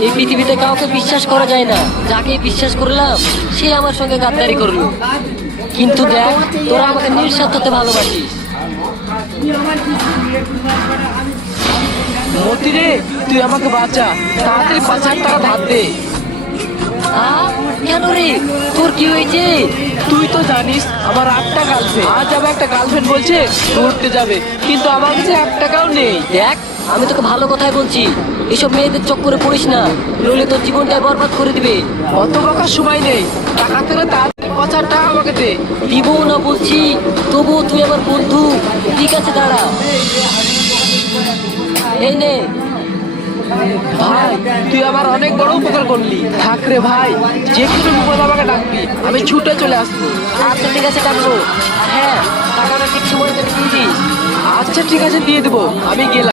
এই পৃথিবীতে কাউকে বিশ্বাস করা যায় না। যাকে বিশ্বাস করলাম, সে আমার সঙ্গে গাদ্দারি করল। কিন্তু দেখ, তোরা আমাকে নিঃস্বার্থতে ভালোবাসিস। মতি রে তুই আমাকে বাঁচা। তাড়াতাড়ি পাঁচ হাজার টাকা ধার দে? কেন রে? তোর কি হয়েছে? তুই তো জানিস আমার আটটা গার্লফ্রেন্ড আজ আমার একটা গার্লফ্রেন্ড বলছে ঘুরতে যাবে। কিন্তু আমার কাছে এক টাকাও নেই। দেখ আমি তোকে ভালো কথাই বলছি। এসব মেয়েদের চক্করে পড়িস না। নইলে তোর জীবনটাই বরবাদ করে দিবে। অত বকার সময় নেই। টাকা থেকে তাড়াতাড়ি পাঁচ হাজার টাকা আমাকে দে। দিব না বলছি তবুও তুই আমার বন্ধু। ঠিক আছে দাঁড়া। এই নে। ভাই তুই আমার অনেক বড় উপকার করলি। থাক রে ভাই যে কোনো বিপদ আমাকে ডাকবি আমি ছুটে চলে আসব। আচ্ছা ঠিক আছে ডাকবো হ্যাঁ টাকাটা ঠিক সময় করে আচ্ছা ঠিক আছে দিয়ে দেবো। আমি গেলাম।